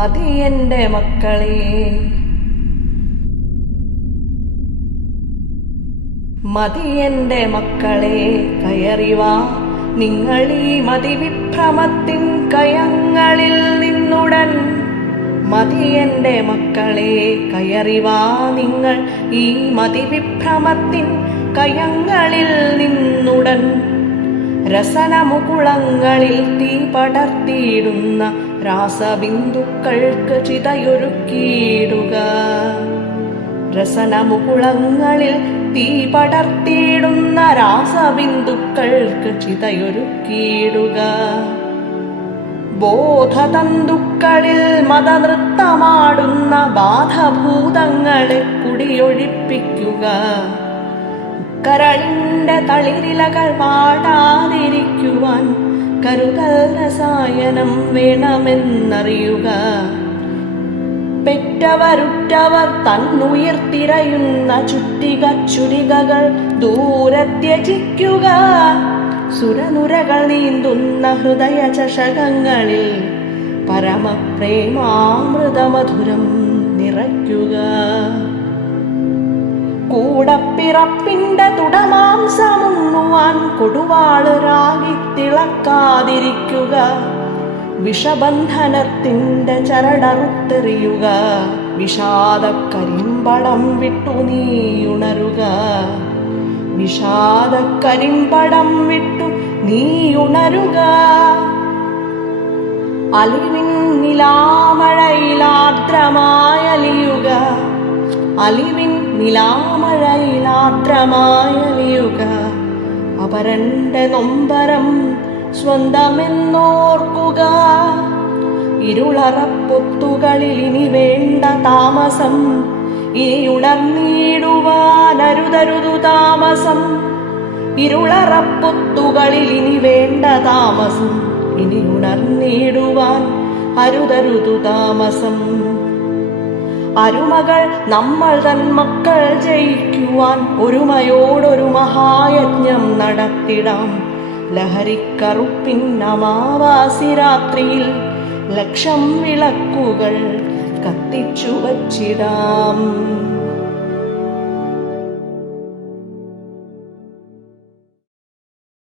മതി എന്റെ മക്കളെ. മതി എന്റെ മക്കളെ കയറിവാ നിങ്ങൾ ഈ മതിവിഭ്രമത്തിൻ കയങ്ങളിൽ നിന്നുടൻ. മതി എന്റെ മക്കളെ കയറിവാ നിങ്ങൾ ഈ മതിവിഭ്രമത്തിൻ കയങ്ങളിൽ നിന്നുടൻ. രസനമുകുളങ്ങളിൽ തീ പടർത്തിയിടുന്ന രാസബിന്ദുക്കൾക്ക് ചിതയൊരുക്കിയിടുക. രസനമുകുളങ്ങളിൽ തീ പടർത്തിയിടുന്ന രാസബിന്ദുക്കൾക്ക് ചിതയൊരുക്കിയിടുക. ബോധതന്തുക്കളിൽ മതനൃത്തമാടുന്ന ബാധഭൂതങ്ങളെ കുടിയൊഴിപ്പിക്കുക. കരളിന്റെ തളിരിലകൾ വാടാതിരിക്കുവാൻ കരുതൽ രസായനം വേണമെന്നറിയുക. പെറ്റവരുറ്റവർ തന്നുയർത്തിരയുന്ന ചുറ്റിക ചുരികകൾ ദൂരെ ത്യജിക്കുക. സുരനുരകൾ നീന്തുന്ന ഹൃദയ ചഷകങ്ങളിൽ പരമപ്രേമാമൃതമധുരം നിറയ്ക്കുക. കൂടപ്പിറപ്പിന്റെ തുടമാംസമുണ്ണുവാൻ കൊടുവാൾ രാഗി തിളക്കാതിരിക്കുക. വിഷബന്ധനത്തിന്റെ ചരടറുത്തെറിയുക. വിഷാദക്കരിമ്പടം വിട്ടു നീയുണരുക. വിഷാദക്കരിമ്പടം വിട്ടു നീയുണരുക. അലിവിൻ നിലാമഴയിലാർദ്രമായലിയുക അലിവിൻ നിലാമഴയിലാർദ്രമായലിയുക അപരന്റെ നൊമ്പരം സ്വന്തമെന്നോർക്കുക. ഇരുളറപ്പൊത്തുകളിൽ ഇനി വേണ്ട താമസം. ഇനി ഉണർന്നിടുവാനരുതരുതു താമസം. ഇരുളറപ്പൊത്തുകളിൽ ഇനി വേണ്ട താമസം. ഇനി ഉണർന്നിടുവാൻ അരുതരുതു താമസം. അരുമകൾ നമ്മൾ തൻ മക്കൾ ജയിക്കുവാൻ ഒരുമയോടൊരു മഹായജ്ഞം നടത്തിടാം. ലഹരിക്കറുപ്പിൻ അമാവാസി രാത്രിയിൽ ലക്ഷം വിളക്കുകൾ കത്തിച്ചു വച്ചിടാം